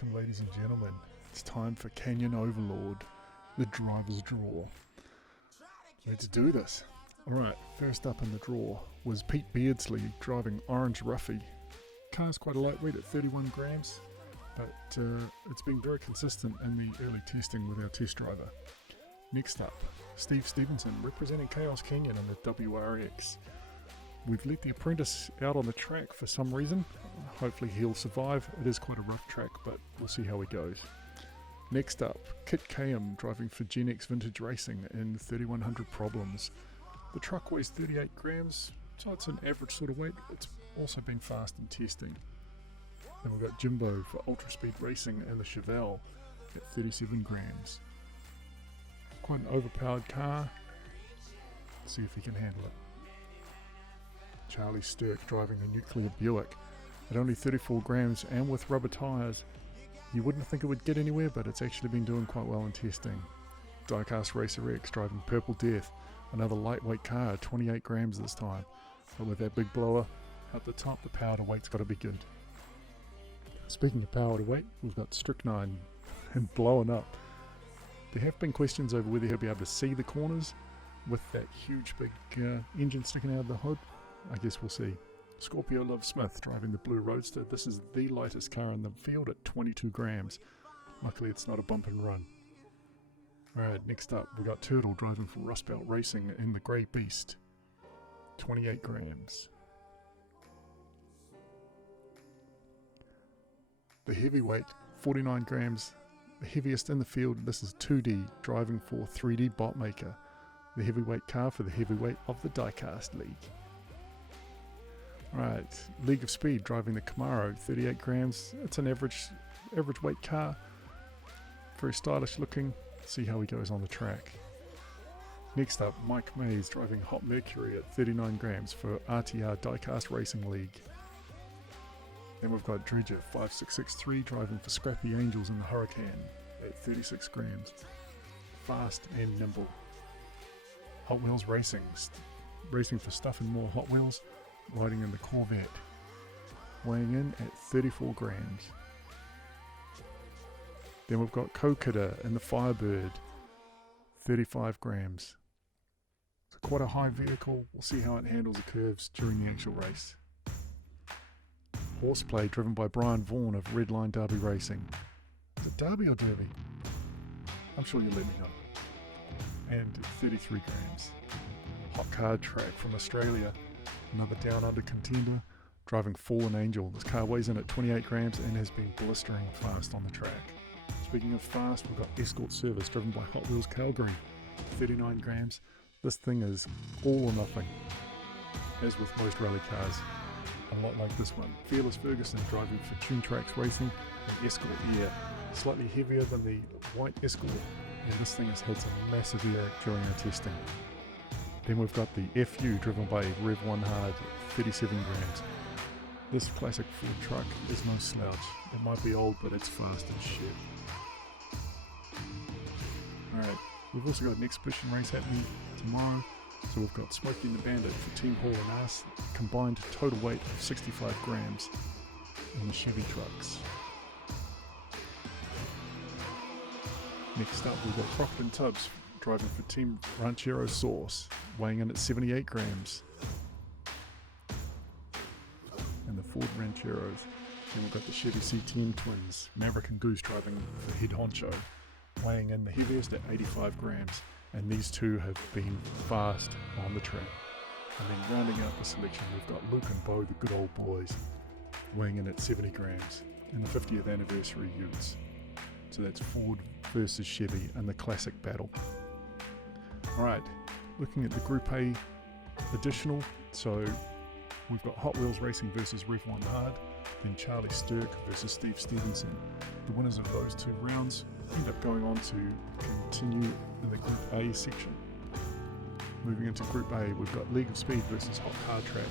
Welcome, ladies and gentlemen. It's time for Canyon Overlord, the driver's draw. Let's do this. Alright, first up in the draw was Pete Beardsley driving Orange Ruffy. Car's quite a lightweight at 31 grams, but it's been very consistent in the early testing with our test driver. Next up, Steve Stevenson representing Chaos Canyon in the WRX. We've let the apprentice out on the track for some reason. Hopefully he'll survive. It is quite a rough track, but we'll see how he goes. Next up, Kit KM driving for Gen X Vintage Racing in 3100 Problems. The truck weighs 38 grams, so it's an average sort of weight. It's also been fast in testing. Then we've got Jimbo for Ultra Speed Racing and the Chevelle at 37 grams. Quite an overpowered car. Let's see if he can handle it. Charlie Stirk driving the Nuclear Buick at only 34 grams and with rubber tyres. You wouldn't think it would get anywhere, but it's actually been doing quite well in testing. Diecast Racer X driving Purple Death, another lightweight car at 28 grams this time. But with that big blower at the top, the power to weight's got to be good. Speaking of power to weight, we've got Strychnine and blowing up. There have been questions over whether he'll be able to see the corners with that huge big engine sticking out of the hood. I guess we'll see. Scorpio Love Smith driving the Blue Roadster. This is the lightest car in the field at 22 grams. Luckily it's not a bump and run. Alright, next up we got Turtle driving for Rust Belt Racing in the Grey Beast. 28 grams. The heavyweight, 49 grams. The heaviest in the field. This is 2D driving for 3D Botmaker. The heavyweight car for the heavyweight of the Diecast League. Right, League of Speed driving the Camaro, 38 grams. It's an average weight car. Very stylish looking. See how he goes on the track. Next up, Mike Mays driving Hot Mercury at 39 grams for RTR Diecast Racing League. Then we've got Dredger 5663 driving for Scrappy Angels in the Hurricane at 36 grams. Fast and nimble. Hot Wheels Racing, racing for Stuff and More Hot Wheels. Riding in the Corvette, weighing in at 34 grams. Then we've got Co-Kidder in the Firebird, 35 grams. So quite a high vehicle. We'll see how it handles the curves during the actual race. Horseplay driven by Brian Vaughan of Redline Derby Racing. Is it Derby or Derby? I'm sure you'll let me know. And 33 grams. Hot Card Track from Australia. Another down under contender, driving Fallen Angel. This car weighs in at 28 grams and has been blistering fast on the track. Speaking of fast, we've got Escort Service driven by Hot Wheels Calgary, 39 grams. This thing is all or nothing, as with most rally cars. A lot like this one. Fearless Ferguson driving for Tune Tracks Racing and Escort Air. Slightly heavier than the white Escort, and this thing has had some massive air during our testing. Then we've got the FU driven by Rev 1 Hard, 37 grams. This classic Ford truck is no slouch. It might be old, but it's fast as shit. Alright, we've also got an exhibition race happening tomorrow. So we've got Smokey and the Bandit for Team Hall and us, combined total weight of 65 grams in the Chevy trucks. Next up we've got Crockett and Tubbs driving for Team Ranchero Sauce, weighing in at 78 grams. And the Ford Rancheros. Then we've got the Chevy C10 twins, Maverick and Goose driving for Head Honcho, weighing in the heaviest at 85 grams. And these two have been fast on the track. And then rounding out the selection, we've got Luke and Bo, the good old boys, weighing in at 70 grams, and the 50th anniversary utes. So that's Ford versus Chevy in the classic battle. Alright, looking at the Group A additional, so we've got Hot Wheels Racing versus Rev 1 Hard, then Charlie Stirk versus Steve Stevenson. The winners of those two rounds end up going on to continue in the Group A section. Moving into Group A, we've got League of Speed versus Hot Car Track,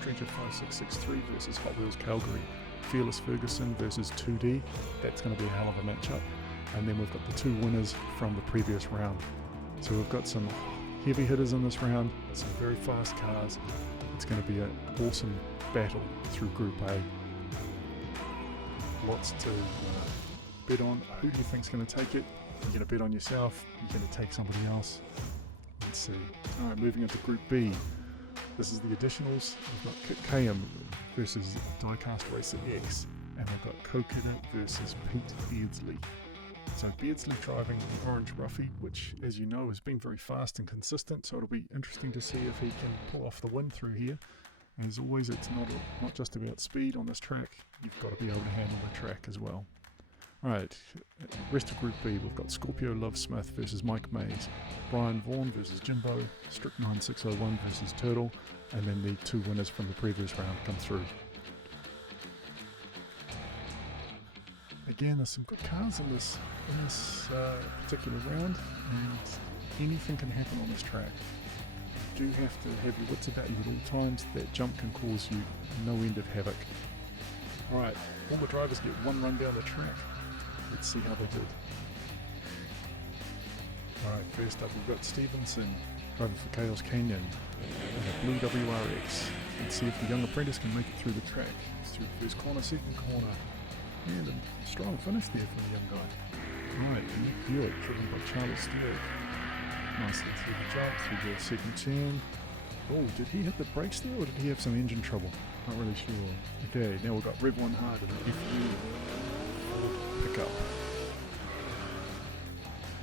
Dredger 5663 versus Hot Wheels Calgary, Fearless Ferguson versus 2D, that's going to be a hell of a matchup. And then we've got the two winners from the previous round. So we've got some heavy hitters in this round, some very fast cars. It's going to be an awesome battle through Group A. Lots to bet on who do you think's going to take it. You're going to bet on yourself. You're going to take somebody else. Let's see. Alright, moving into Group B. This is the additionals. We've got Kit Kayam versus Diecast Racer X. And we've got Kokida versus Pete Beardsley. So Beardsley driving the orange Ruffy, which as you know has been very fast and consistent, so it'll be interesting to see if he can pull off the win through here. As always, it's not just about speed on this track, you've got to be able to handle the track as well. Alright, rest of Group B, we've got Scorpio Love Smith versus Mike Mays, Brian Vaughan versus Jimbo, Strychnine 601 versus Turtle, and then the two winners from the previous round come through. Again, there's some good cars in this particular round, and anything can happen on this track. You do have to have your wits about you at all times. That jump can cause you no end of havoc. Alright, all the drivers get one run down the track. Let's see how they did. Alright, first up we've got Stevenson driving for Chaos Canyon in a blue WRX. Let's see if the young apprentice can make it through the track. It's through the first corner, second corner. And a strong finish there from the young guy. Right, Nick Hewitt, driven by Charles Stewart. Nicely through the jump, through the second turn. Oh, did he hit the brakes there or did he have some engine trouble? Not really sure. Okay, now we've got Rev 1 Hard and an FU pickup. A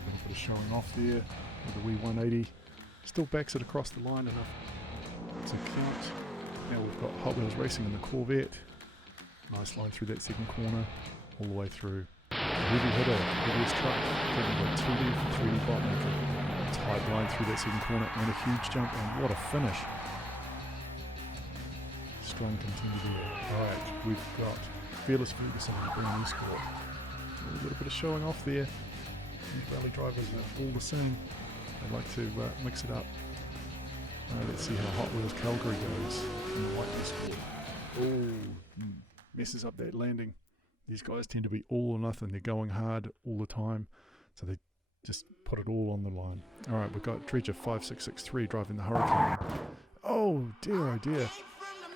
little bit of showing off there with a wee 180. Still backs it across the line enough to count. Now we've got Hot Wheels Racing in the Corvette. Nice line through that second corner, all the way through. Heavy hitter, heaviest truck, driven by 2D for 3D Botmaker. Tight line through that second corner and a huge jump, and what a finish. Strong continue there. Alright, we've got Fearless Ferguson and Brand New Score. A little bit of showing off there. These rally drivers are all the same. They like to mix it up. Let's see how Hot Wheels Calgary goes in the white score. Oh, messes up that landing. These guys tend to be all or nothing. They're going hard all the time, so they just put it all on the line. Alright, we've got Dredger 5663 driving the Hurricane. Oh dear,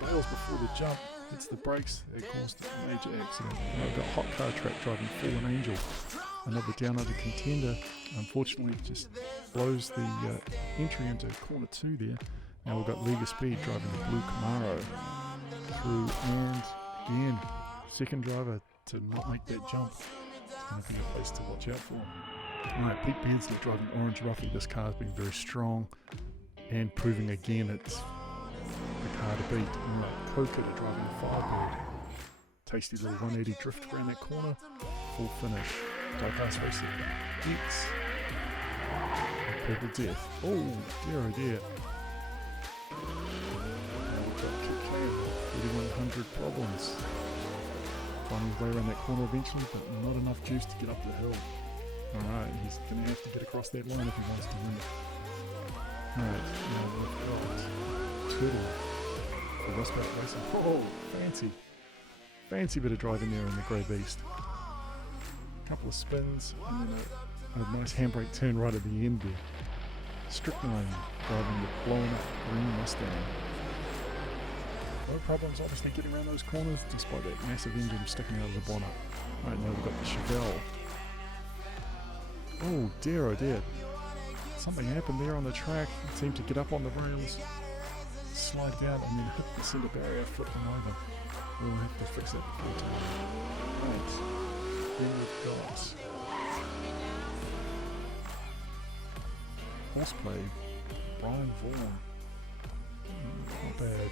bails before the jump, hits the brakes, it caused a major accident. And we've got Hot Car Track driving Fallen Angel, another down under contender. Unfortunately just blows the entry into corner 2 there. Now we've got Liga Speed driving the Blue Camaro through, and again, second driver to not make that jump. It's going to be a place to watch out for. Alright, Pete Beardsley driving Orange Ruffy. This car's been very strong and proving again it's the car to beat. Alright, Kokida driving the Firebird. Tasty little 180 drift around that corner. Full finish. Diecast Racer X. Purple Death. Oh dear. Now we've got Kit Kayam, 3100 Problems. Finding his way around that corner eventually, but not enough juice to get up the hill. Alright, he's going to have to get across that line if he wants to win. Alright, now we've got Turtle for Rustback Racing. Oh, fancy bit of driving there in the Grey Beast. Couple of spins and then a nice handbrake turn right at the end there. Strychnine driving the blown up green Mustang. No problems obviously getting around those corners despite that massive engine sticking out of the bonnet. Right, now we've got the Chevelle. Oh dear. Something happened there on the track. It seemed to get up on the rails, slide down and then hit the centre barrier, flipping over. We'll have to fix that before time. Right, then we've got Horseplay, Brian Vaughan. Not bad.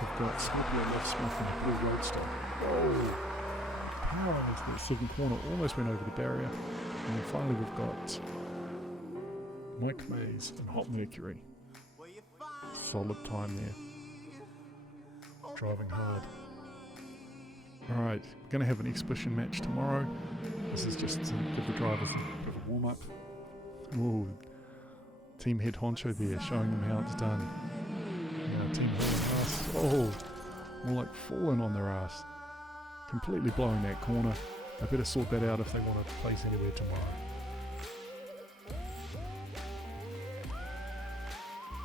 We've got Scorpio Love Smith and a Blue Roadster. Whoa! Power into that second corner, almost went over the barrier. And then finally we've got Mike Mays and Hot Mercury. Solid time there. Driving hard. Alright, we're going to have an exhibition match tomorrow. This is just to give the drivers a bit of a warm up. Ooh, Team Head Honcho there showing them how it's done. Team hauling ass. Oh, more like falling on their ass. Completely blowing that corner. They better sort that out if they want to place anywhere tomorrow.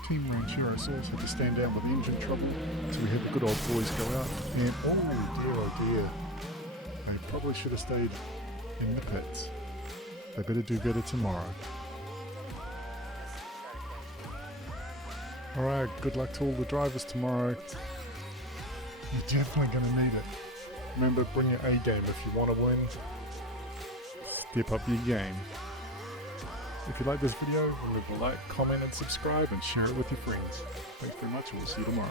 Team Rancherosaurus had to stand down with engine trouble, so we had the good old boys go out and oh dear, They probably should have stayed in the pits. They better do better tomorrow. Alright, good luck to all the drivers tomorrow. You're definitely going to need it. Remember, bring your A game if you want to win. Step up your game. If you like this video, remember to like, comment and subscribe and share it with your friends. Thanks very much and we'll see you tomorrow.